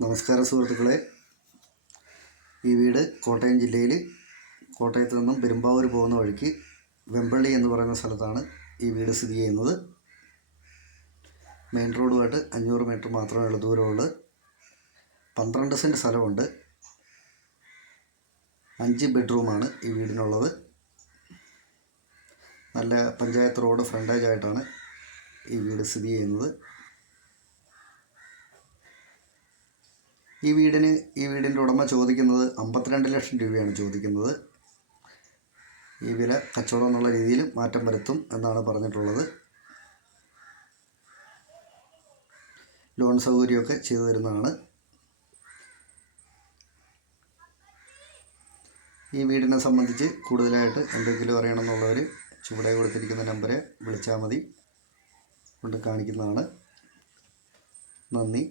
നമസ്കാരം സുഹൃത്തുക്കളെ. ഈ വീട് കോട്ടയം ജില്ലയിൽ കോട്ടയത്ത് നിന്നും പെരുമ്പാവൂർ പോകുന്ന വഴിക്ക് വെമ്പള്ളി എന്ന് പറയുന്ന സ്ഥലത്താണ് ഈ വീട് സ്ഥിതി ചെയ്യുന്നത്. മെയിൻ റോഡുമായിട്ട് 500 മീറ്റർ മാത്രമേ ഉള്ള ദൂരമുള്ളൂ. 12 സെൻറ്റ് സ്ഥലമുണ്ട്. 5 ബെഡ്റൂമാണ് ഈ വീടിനുള്ളത്. നല്ല പഞ്ചായത്ത് റോഡ് ഫ്രണ്ടേജ് ആയിട്ടാണ് ഈ വീട് സ്ഥിതി ചെയ്യുന്നത്. ഈ വീടിൻ്റെ ഉടമ ചോദിക്കുന്നത് 52 ലക്ഷം രൂപയാണ് ചോദിക്കുന്നത്. ഈ വില കച്ചവടം എന്നുള്ള രീതിയിൽ മാറ്റം വരുത്തും എന്നാണ് പറഞ്ഞിട്ടുള്ളത്. ലോൺ സൗകര്യമൊക്കെ ചെയ്തു തരുന്നതാണ്. ഈ വീടിനെ സംബന്ധിച്ച് കൂടുതലായിട്ട് എന്തെങ്കിലും അറിയണമെന്നുള്ളവർ ചുവടെ കൊടുത്തിരിക്കുന്ന നമ്പറെ വിളിച്ചാൽ മതി, കൊണ്ട് കാണിക്കുന്നതാണ്. നന്ദി.